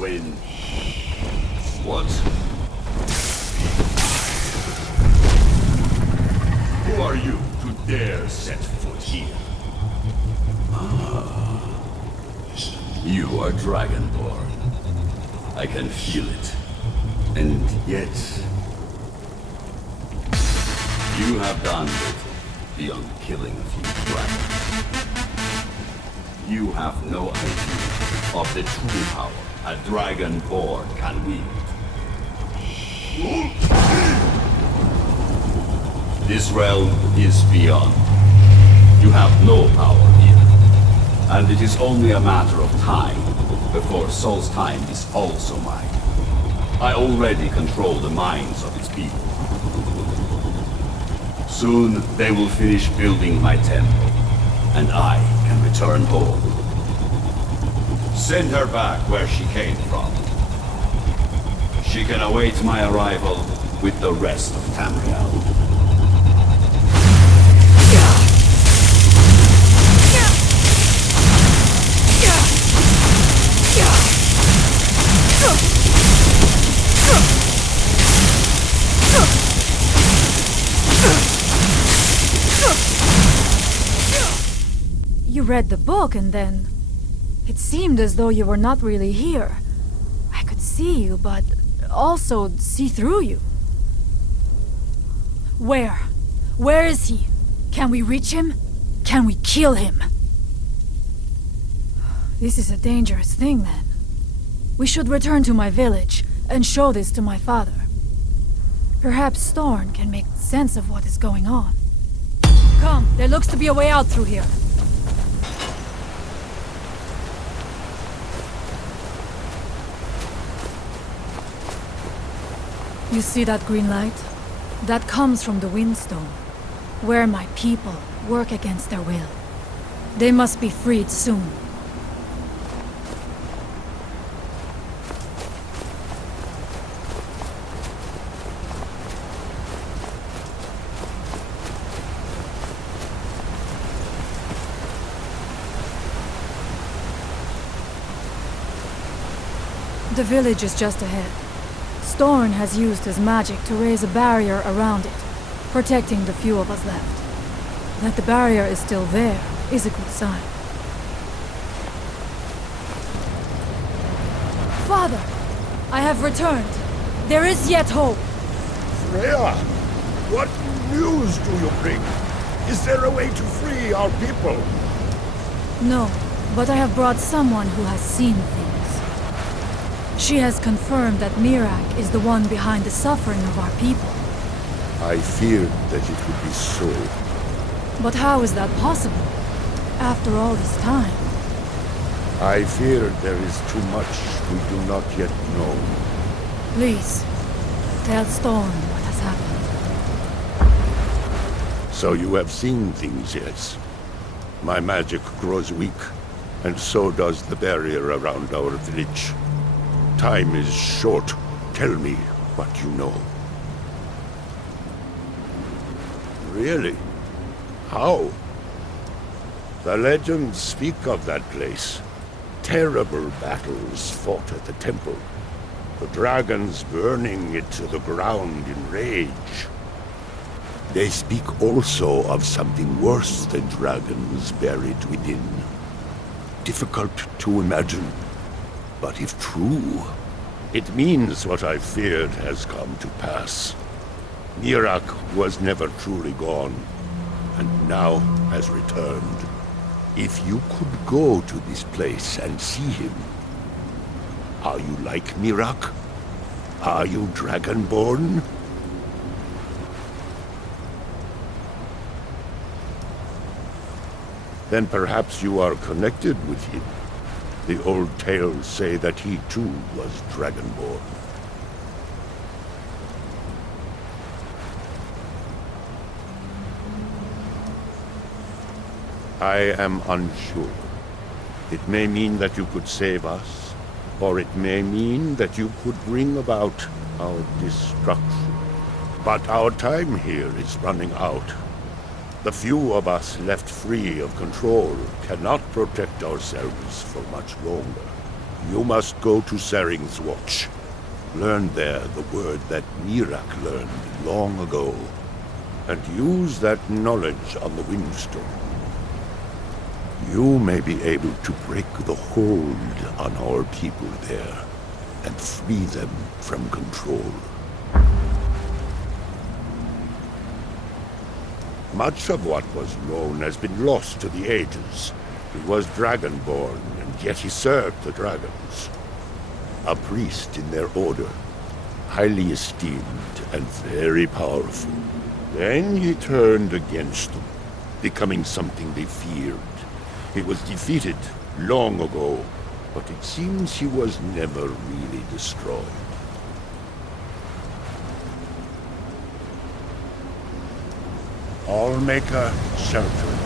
when... What? Who are you to dare set foot here? You are Dragonborn. I can feel it. And yet... you have done little beyond killing a few dragons. You have no idea of the true power a Dragonborn can wield. This realm is beyond. You have no power here. And it is only a matter of time before Solstheim is also mine. I already control the minds of its people. Soon they will finish building my temple, and I can return home. Send her back where she came from. She can await my arrival with the rest of Tamriel. You read the book and then... it seemed as though you were not really here. I could see you, but also see through you. Where? Where is he? Can we reach him? Can we kill him? This is a dangerous thing, then. We should return to my village and show this to my father. Perhaps Thorn can make sense of what is going on. Come, there looks to be a way out through here. You see that green light? That comes from the Windstone, where my people work against their will. They must be freed soon. The village is just ahead. Storn has used his magic to raise a barrier around it, protecting the few of us left. That the barrier is still there is a good sign. Father, I have returned. There is yet hope. Freya, what news do you bring? Is there a way to free our people? No, but I have brought someone who has seen things. She has confirmed that Mirak is the one behind the suffering of our people. I feared that it would be so. But how is that possible? After all this time? I fear there is too much we do not yet know. Please, tell Storm what has happened. So you have seen things, yes? My magic grows weak, and so does the barrier around our village. Time is short. Tell me what you know. Really? How? The legends speak of that place. Terrible battles fought at the temple. The dragons burning it to the ground in rage. They speak also of something worse than dragons buried within. Difficult to imagine. But if true, it means what I feared has come to pass. Mirak was never truly gone, and now has returned. If you could go to this place and see him, are you like Mirak? Are you Dragonborn? Then perhaps you are connected with him. The old tales say that he too was Dragonborn. I am unsure. It may mean that you could save us, or it may mean that you could bring about our destruction. But our time here is running out. The few of us left free of control cannot protect ourselves for much longer. You must go to Saring's Watch. Learn there the word that Mirak learned long ago, and use that knowledge on the Windstone. You may be able to break the hold on our people there, and free them from control. Much of what was known has been lost to the ages. He was dragonborn, and yet he served the dragons. A priest in their order, highly esteemed and very powerful. Then he turned against them, becoming something they feared. He was defeated long ago, but it seems he was never really destroyed. I'll make a shelter.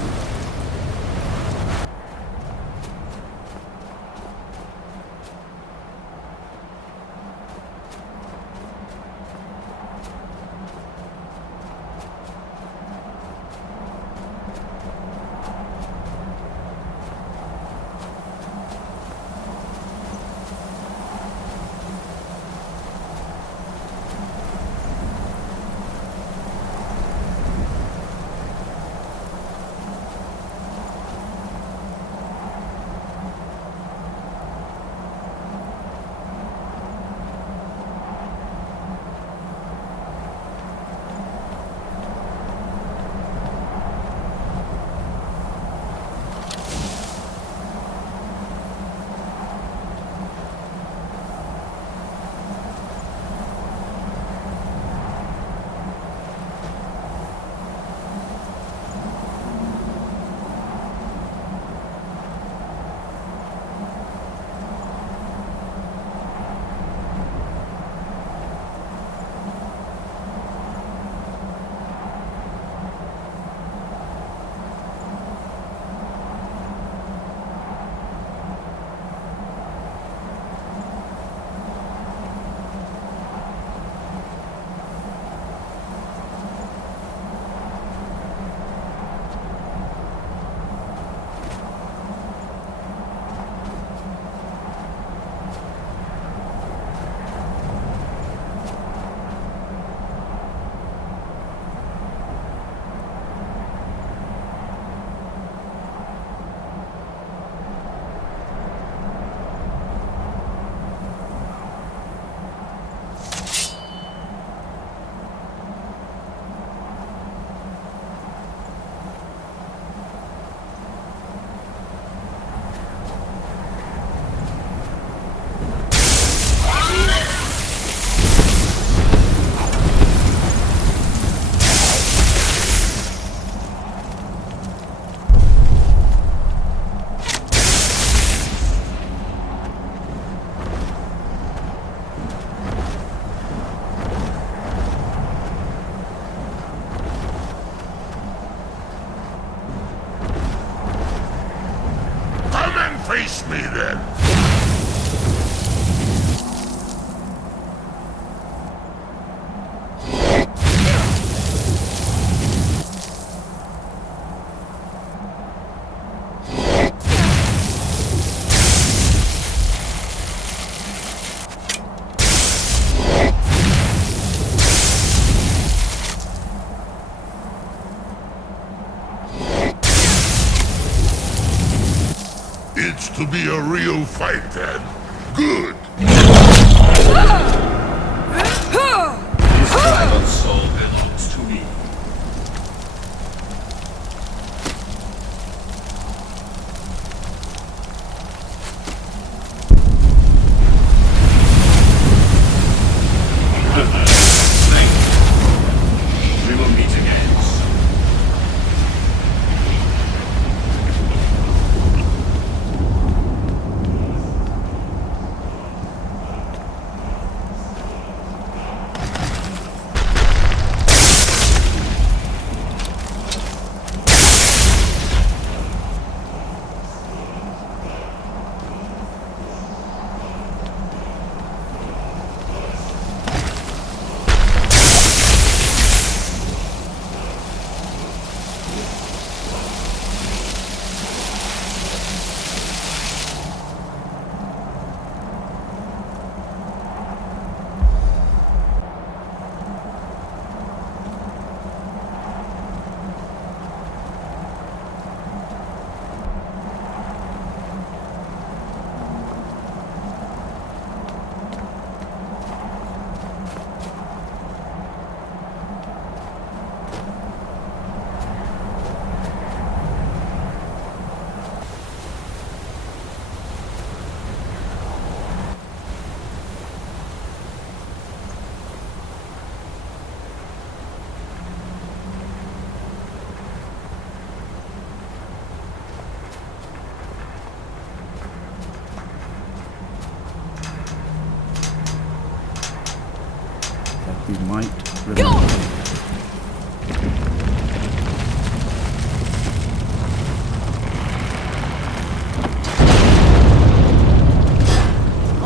we might remember.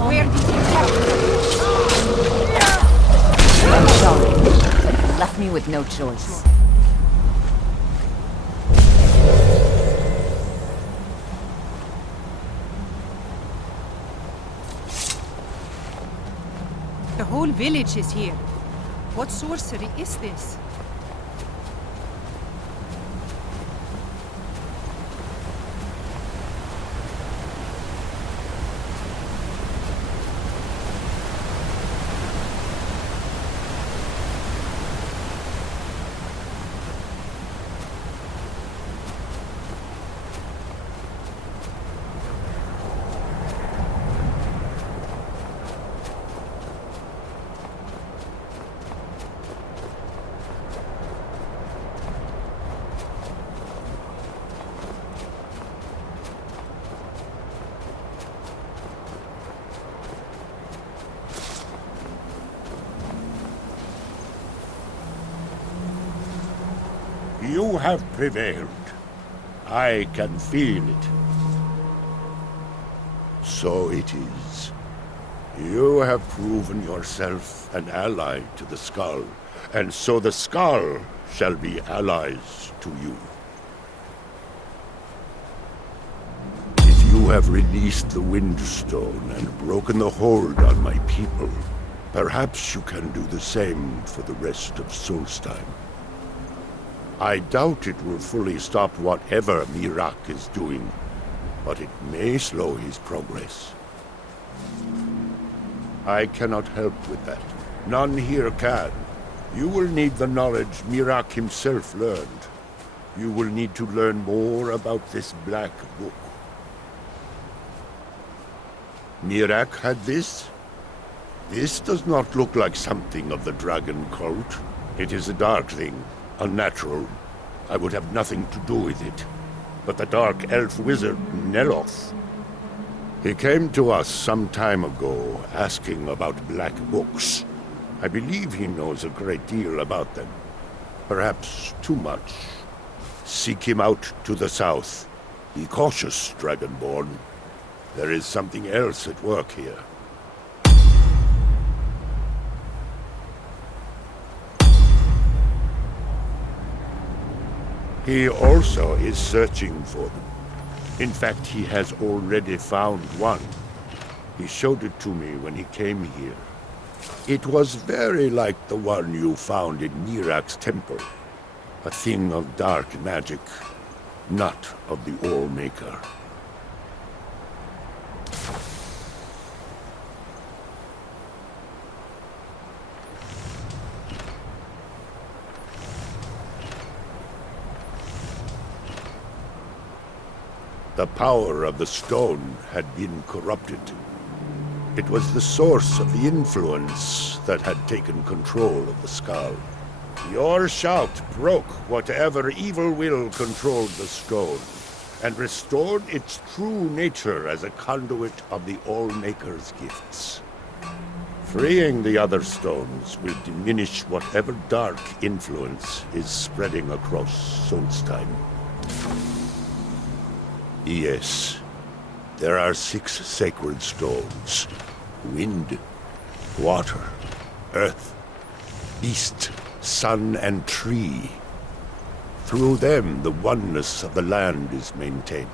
Where did you come I'm sorry, but you left me with no choice. The whole village is here. What sorcery is this? You have prevailed. I can feel it. So it is. You have proven yourself an ally to the Skull, and so the Skull shall be allies to you. If you have released the Windstone and broken the hold on my people, perhaps you can do the same for the rest of Solstheim. I doubt it will fully stop whatever Miraak is doing, but it may slow his progress. I cannot help with that. None here can. You will need the knowledge Miraak himself learned. You will need to learn more about this Black Book. Miraak had this? This does not look like something of the dragon cult. It is a dark thing. Unnatural. I would have nothing to do with it. But the dark elf wizard, Neloth, he came to us some time ago, asking about black books. I believe he knows a great deal about them. Perhaps too much. Seek him out to the south. Be cautious, Dragonborn. There is something else at work here. He also is searching for them. In fact, he has already found one. He showed it to me when he came here. It was very like the one you found in Miraak's temple. A thing of dark magic, not of the All-Maker. The power of the stone had been corrupted. It was the source of the influence that had taken control of the skull. Your shout broke whatever evil will controlled the stone, and restored its true nature as a conduit of the All-Maker's gifts. Freeing the other stones will diminish whatever dark influence is spreading across Solstheim. Yes, there are 6 sacred stones. Wind, water, earth, beast, sun, and tree. Through them, the oneness of the land is maintained.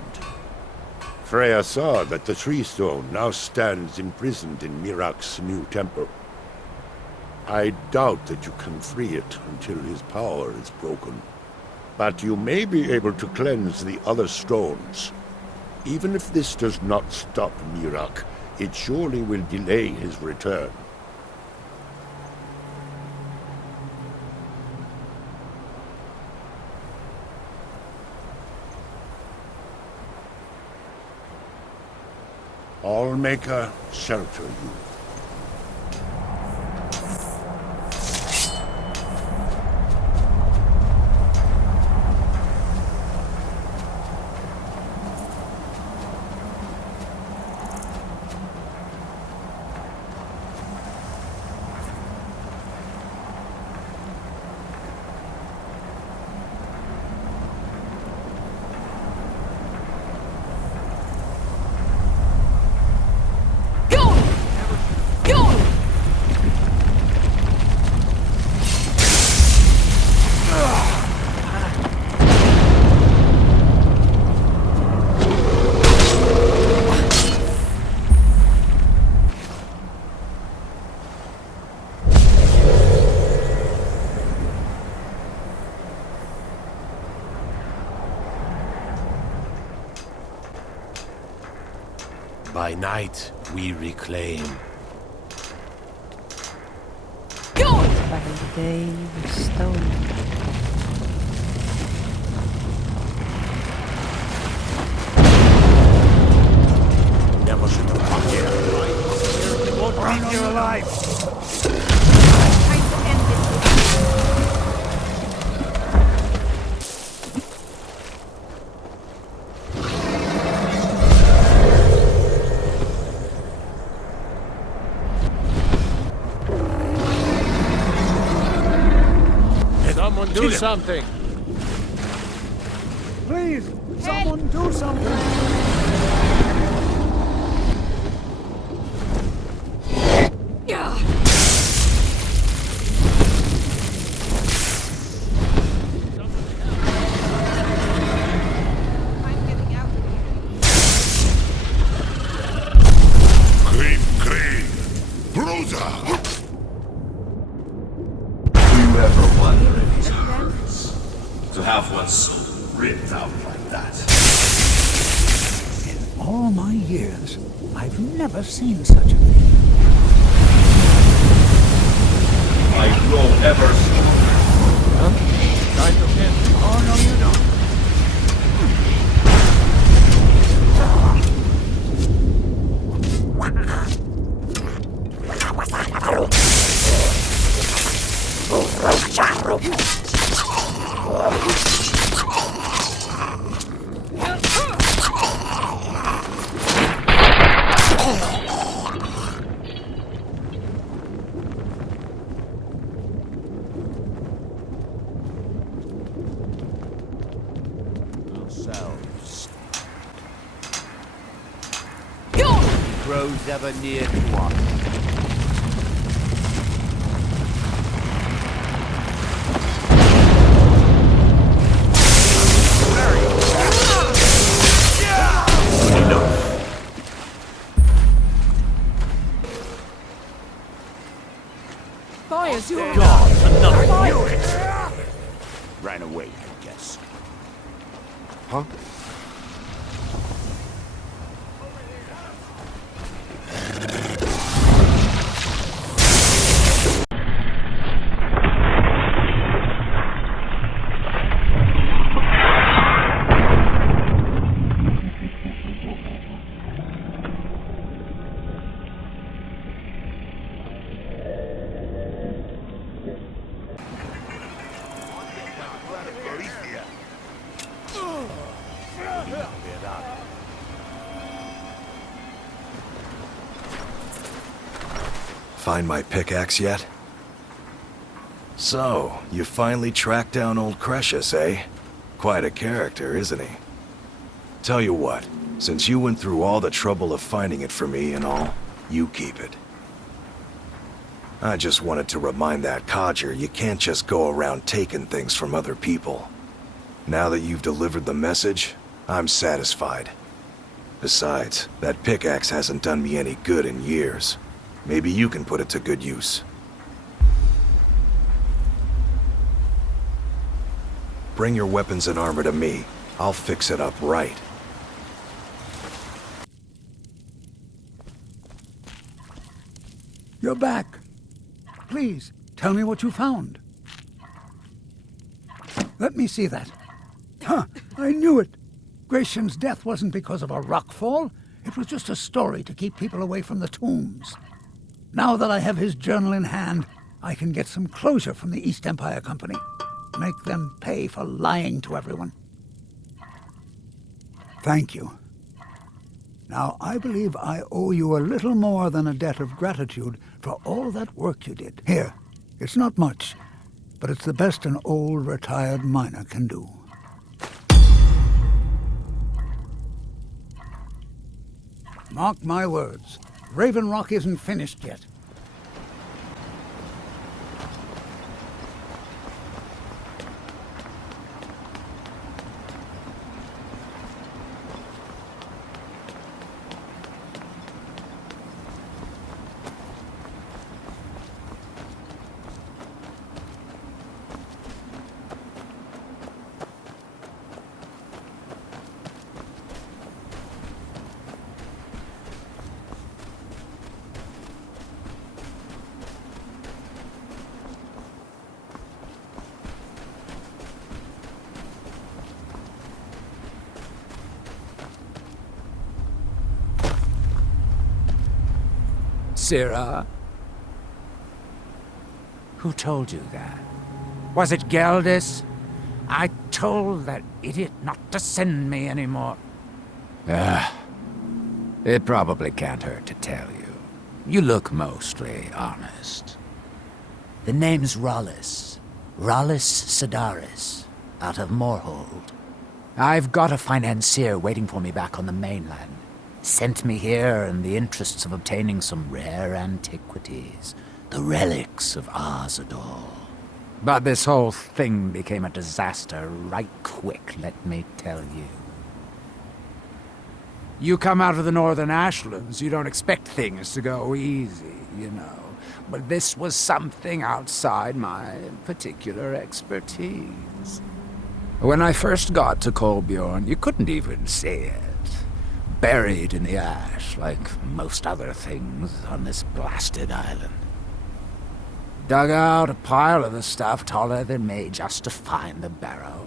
Freya saw that the tree stone now stands imprisoned in Miraak's new temple. I doubt that you can free it until his power is broken. But you may be able to cleanse the other stones. Even if this does not stop Miraak, it surely will delay his return. All-Maker, shelter you. By night, we reclaim. By day, restore. Never should have come here. You won't leave here alive. Time to end this. Someone do something. Please, someone do something! I'm getting out of here. Creep, Bruiser! Do you ever wonder if it hurts to have one's soul ripped out like that? In all my years, I've never seen such a thing. I grow ever stronger. Time to end. Oh, no, you don't. Ourselves. Grows ever near to us. Fires, you Another unit! Ran away, I guess. Huh? Find my pickaxe yet? So, you finally tracked down old Cretius, eh? Quite a character, isn't he? Tell you what, since you went through all the trouble of finding it for me and all, you keep it. I just wanted to remind that codger you can't just go around taking things from other people. Now that you've delivered the message, I'm satisfied. Besides, that pickaxe hasn't done me any good in years. Maybe you can put it to good use. Bring your weapons and armor to me. I'll fix it up right. You're back. Please, tell me what you found. Let me see that. Huh, I knew it. Gratian's death wasn't because of a rockfall. It was just a story to keep people away from the tombs. Now that I have his journal in hand, I can get some closure from the East Empire Company. Make them pay for lying to everyone. Thank you. Now, I believe I owe you a little more than a debt of gratitude for all that work you did. Here, it's not much, but it's the best an old retired miner can do. Mark my words. Raven Rock isn't finished yet. Sirrah? Who told you that? Was it Geldis? I told that idiot not to send me anymore. It probably can't hurt to tell you. You look mostly honest. The name's Rollis. Rollis Sedaris, out of Moorhold. I've got a financier waiting for me back on the mainland. Sent me here in the interests of obtaining some rare antiquities. The relics of Arzador. But this whole thing became a disaster right quick, let me tell you. You come out of the northern ashlands, you don't expect things to go easy, you know. But this was something outside my particular expertise. When I first got to Kolbjorn, you couldn't even see it. Buried in the ash, like most other things on this blasted island. Dug out a pile of the stuff taller than me just to find the barrow.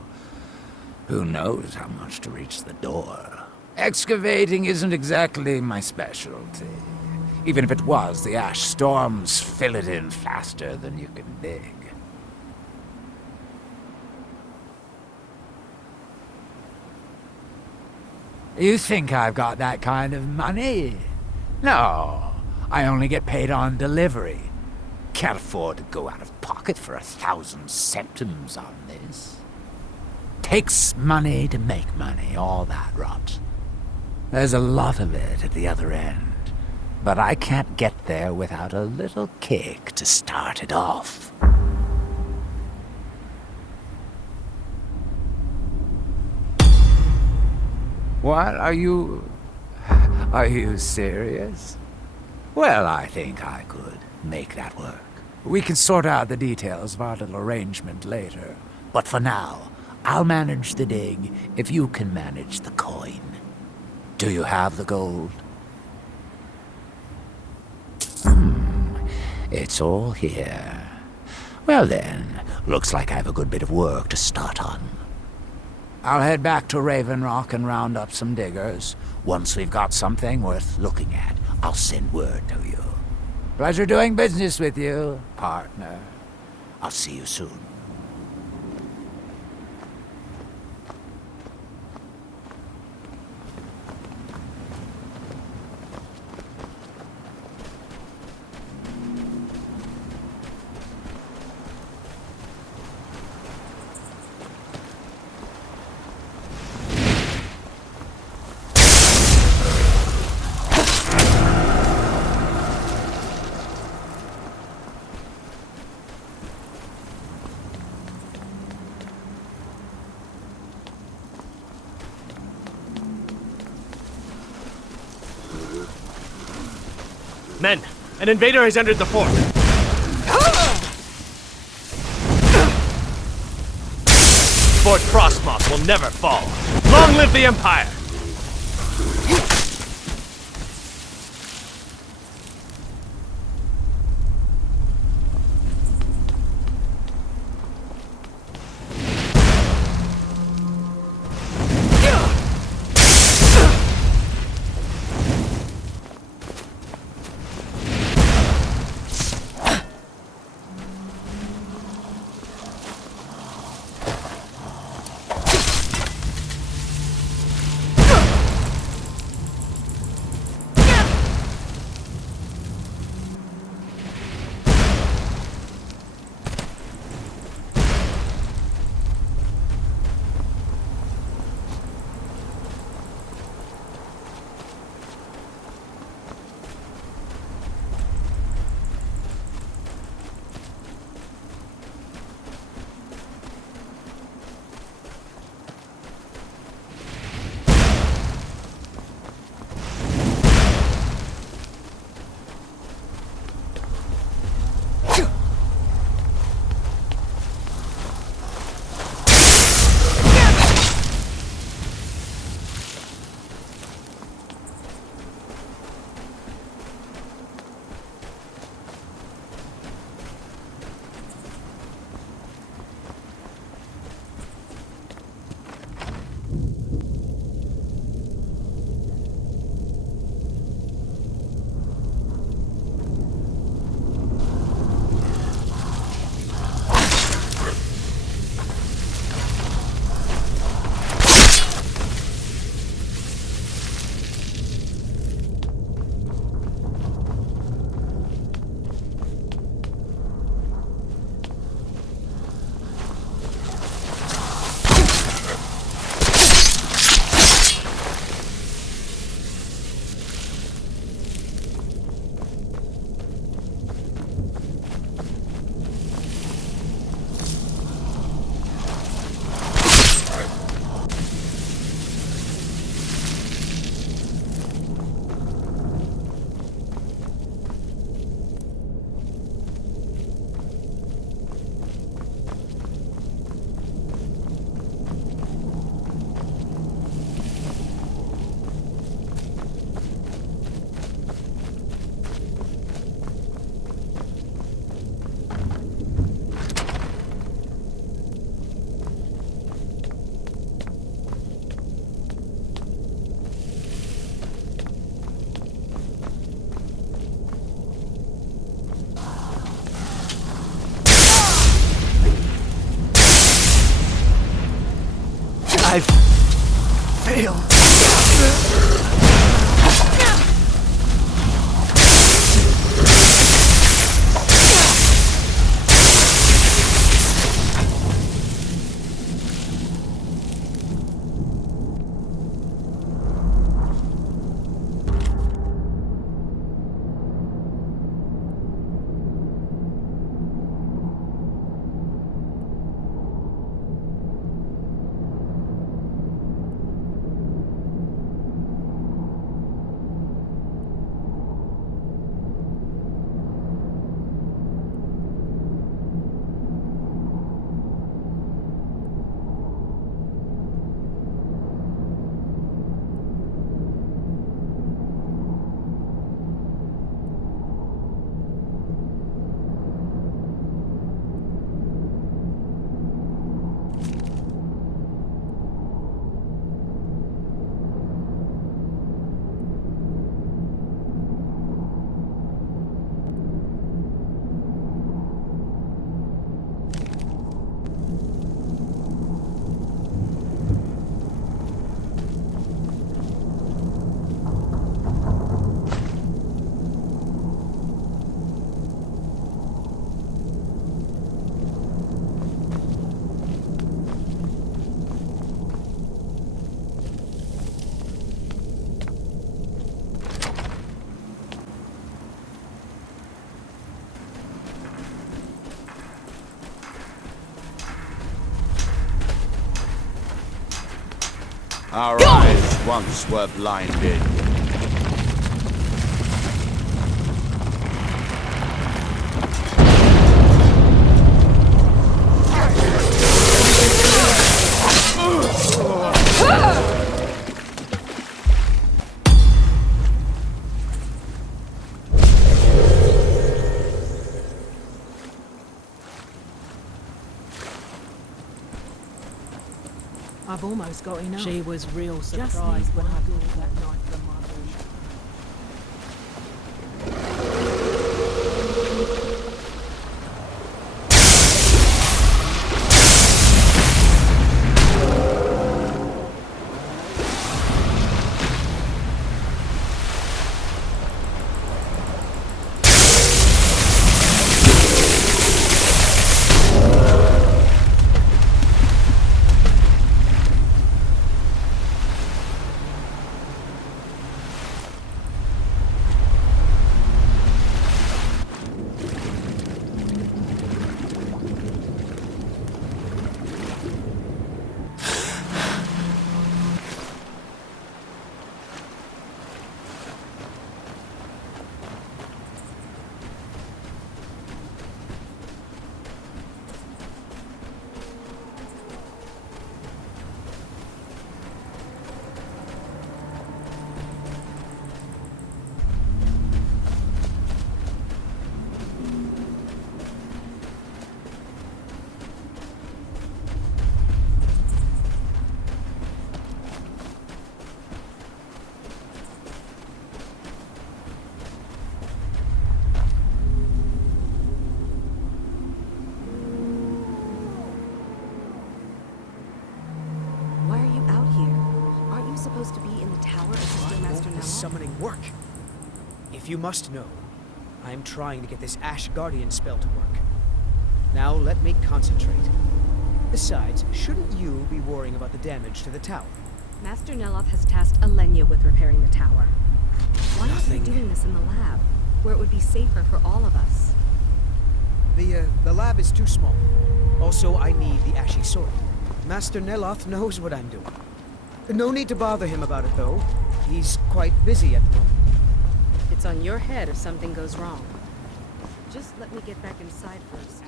Who knows how much to reach the door? Excavating isn't exactly my specialty. Even if it was, the ash storms fill it in faster than you can dig. You think I've got that kind of money? No, I only get paid on delivery. Can't afford to go out of pocket for 1,000 centimes on this. Takes money to make money, all that rot. There's a lot of it at the other end, but I can't get there without a little kick to start it off. What? Are you serious? Well, I think I could make that work. We can sort out the details of our little arrangement later. But for now, I'll manage the dig if you can manage the coin. Do you have the gold? It's all here. Well then, looks like I have a good bit of work to start on. I'll head back to Raven Rock and round up some diggers. Once we've got something worth looking at, I'll send word to you. Pleasure doing business with you, partner. I'll see you soon. Men, an invader has entered the fort. Fort Frostmoth will never fall. Long live the Empire! I've failed. Our eyes once were blinded. I've almost got enough. She was real Just surprised need when I one brought door. that knife from my room. Why are you out here? Aren't you supposed to be in the tower assisting Master Nella? Summoning work. If you must know, I am trying to get this Ash Guardian spell to work. Now let me concentrate. Besides, shouldn't you be worrying about the damage to the tower? Master Neloth has tasked Alenia with repairing the tower. Why aren't Nothing. you doing this in the lab, where it would be safer for all of us? The lab is too small. Also, I need the Ashy Sword. Master Neloth knows what I'm doing. No need to bother him about it, though. He's quite busy at the moment. It's on your head if something goes wrong. Just let me get back inside first.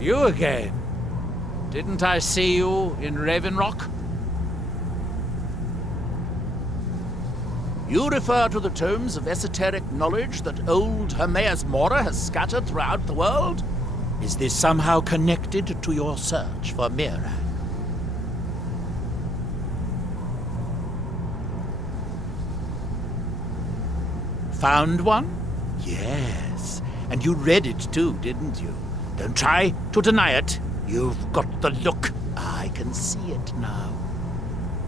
You again? Didn't I see you in Raven Rock? You refer to the tomes of esoteric knowledge that old Hermaeus Mora has scattered throughout the world? Is this somehow connected to your search for Mira? Found one? Yes. And you read it too, didn't you? Don't try to deny it. You've got the look. I can see it now.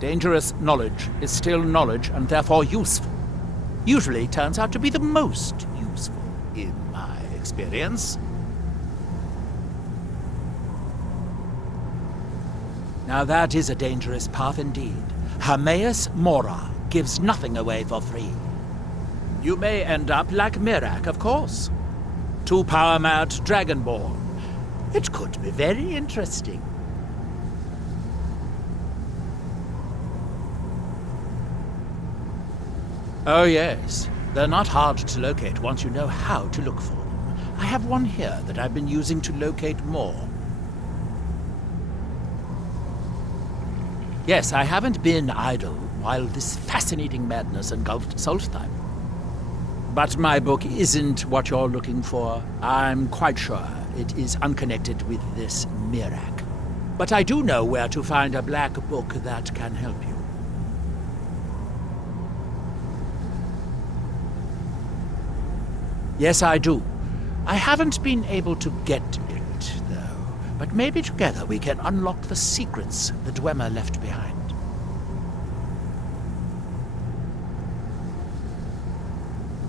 Dangerous knowledge is still knowledge and therefore useful. Usually turns out to be the most useful, in my experience. Now that is a dangerous path indeed. Hermaeus Mora gives nothing away for free. You may end up like Mirak, of course. 2 power-mad Dragonborn. It could be very interesting. Oh yes, they're not hard to locate once you know how to look for them. I have one here that I've been using to locate more. Yes, I haven't been idle while this fascinating madness engulfed Solstheim. But my book isn't what you're looking for. I'm quite sure it is unconnected with this Mirak. But I do know where to find a black book that can help you. Yes, I do. I haven't been able to get it, though. But maybe together we can unlock the secrets the Dwemer left behind.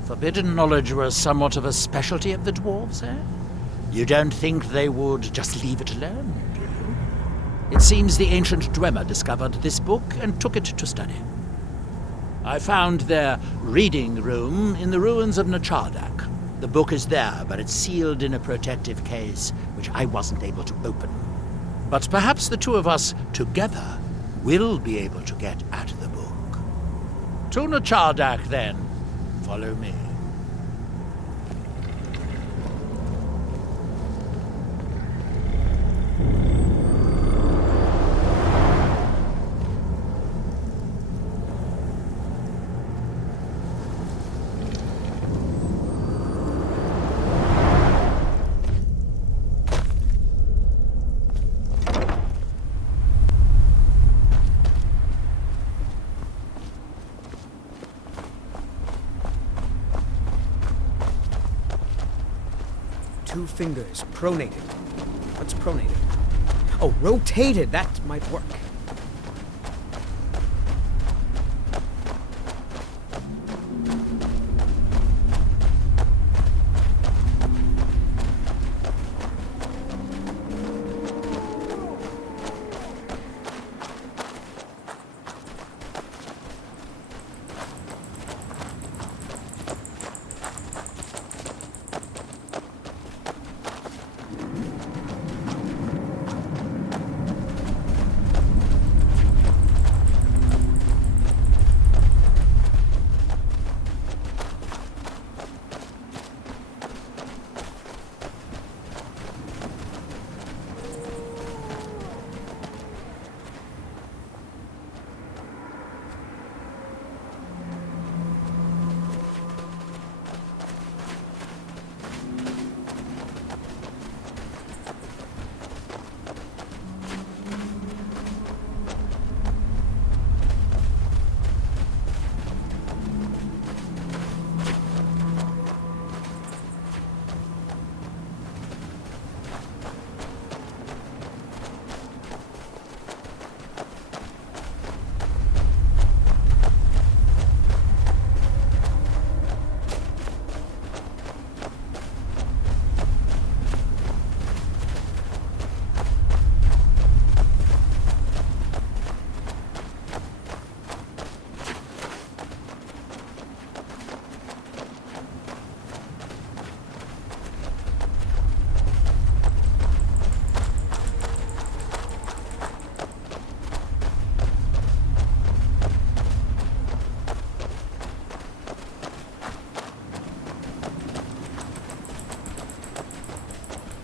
Forbidden knowledge was somewhat of a specialty of the dwarves, eh? You don't think they would just leave it alone, do you? It seems the ancient Dwemer discovered this book and took it to study. I found their reading room in the ruins of Nachardak. The book is there, but it's sealed in a protective case, which I wasn't able to open. But perhaps the two of us, together, will be able to get at the book. To Nachardak, then. Follow me. Two fingers, pronated. What's pronated? Oh, rotated, that might work.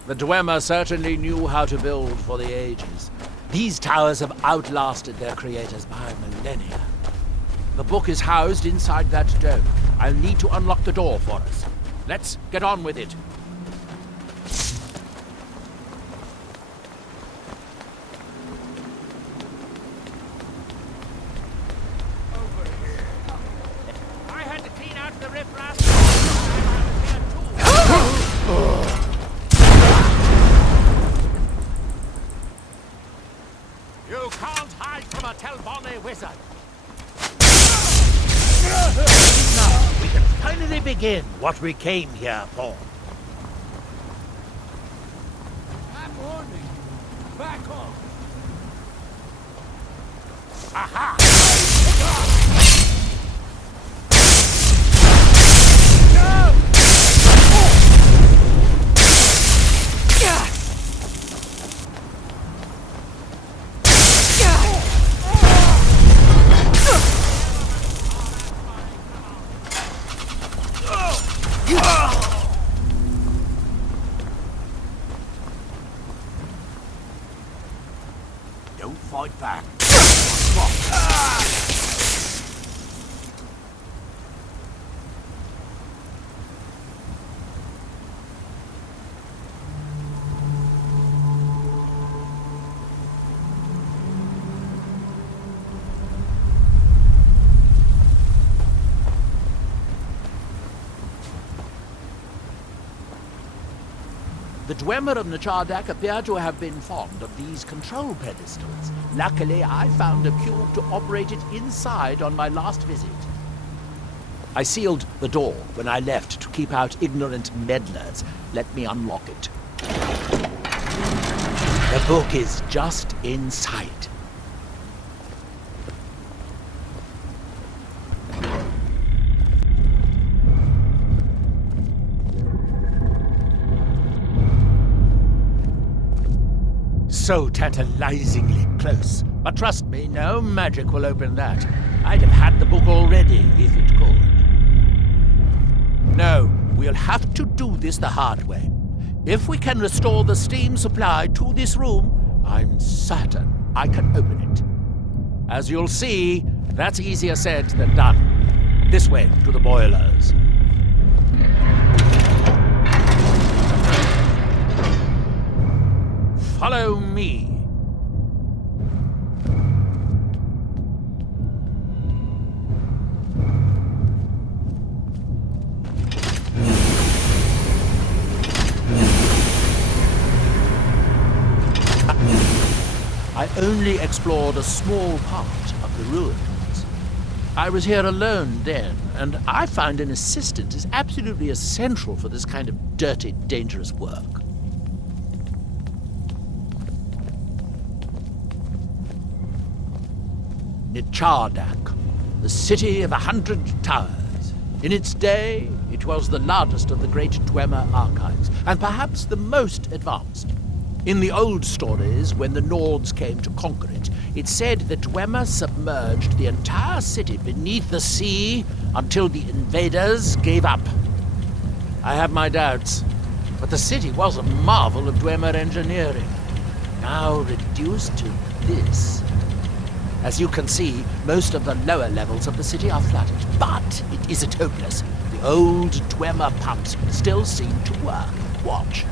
The Dwemer certainly knew how to build for the ages. These towers have outlasted their creators by millennia. The book is housed inside that dome. I'll need to unlock the door for us. Let's get on with it. I had to clean out the riffraff. Okay, wizard. Now we can finally begin what we came here for. I'm warning you. Back off. Aha! Don't fight back. The Dwemer of Nachardak appear to have been fond of these control pedestals. Luckily, I found a cube to operate it inside on my last visit. I sealed the door when I left to keep out ignorant meddlers. Let me unlock it. The book is just inside. So tantalizingly close. But trust me, no magic will open that. I'd have had the book already if it could. No, we'll have to do this the hard way. If we can restore the steam supply to this room, I'm certain I can open it. As you'll see, that's easier said than done. This way to the boilers. Follow me. I only explored a small part of the ruins. I was here alone then, and I find an assistant is absolutely essential for this kind of dirty, dangerous work. Nachardak, the city of 100 towers. In its day, it was the largest of the great Dwemer archives, and perhaps the most advanced. In the old stories, when the Nords came to conquer it, it said that Dwemer submerged the entire city beneath the sea until the invaders gave up. I have my doubts, but the city was a marvel of Dwemer engineering, now reduced to this. As you can see, most of the lower levels of the city are flooded, but it isn't hopeless. The old Dwemer pumps still seem to work. Watch.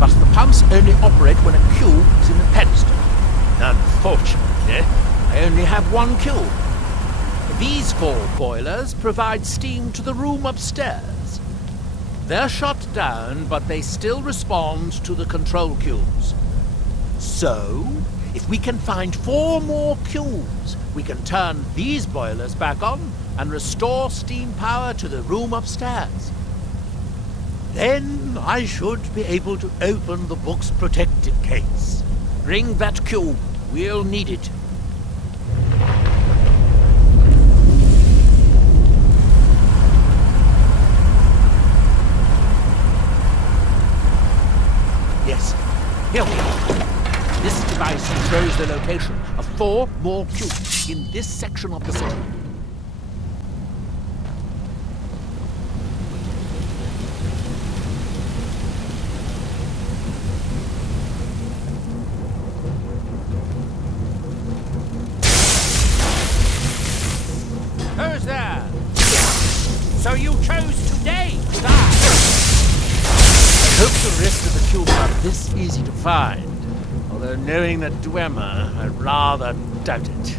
But the pumps only operate when a cube is in the pedestal. Unfortunately, I only have one cube. These 4 boilers provide steam to the room upstairs. They're shut down, but they still respond to the control cubes. So, if we can find 4 more cubes, we can turn these boilers back on and restore steam power to the room upstairs. Then I should be able to open the book's protected case. Bring that cube. We'll need it. Yes, here we are. This device shows the location of 4 more cubes in this section of the city. Who's there? So you chose today to die? I hope the rest of the cubes are this easy to find. Although knowing that Dwemer, I'd rather doubt it.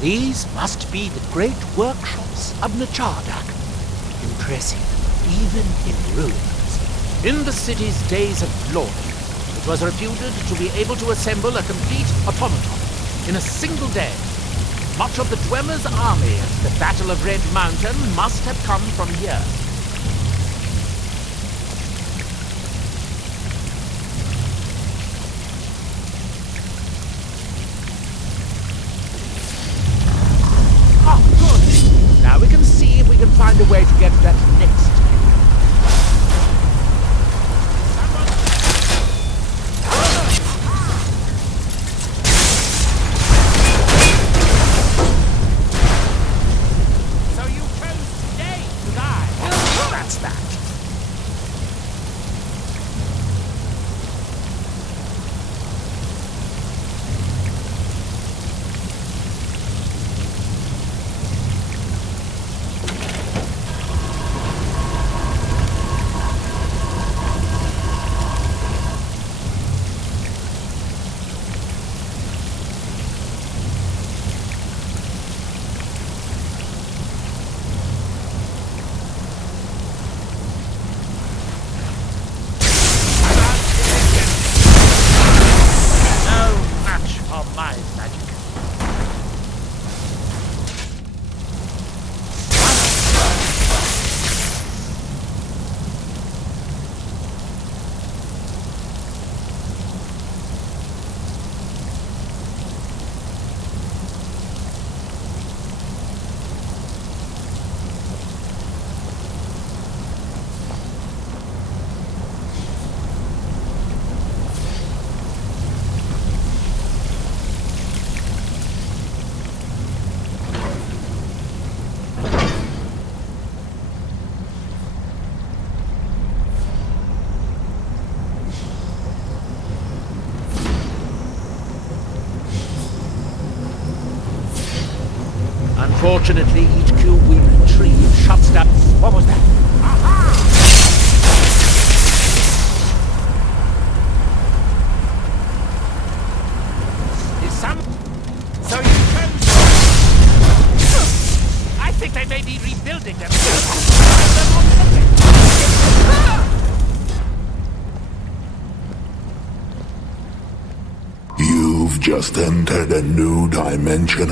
These must be the great workshops of Nachardak. Impressive, even in ruins. In the city's days of glory, it was reputed to be able to assemble a complete automaton in a single day. Much of the Dwemer's army at the Battle of Red Mountain must have come from here. Oh, good. Now we can see if we can find a way to get that next. Unfortunately, each cube we retrieve shuts down. What was that? Aha! Is some... So you chose... I think they may be rebuilding them. You've just entered a new dimension.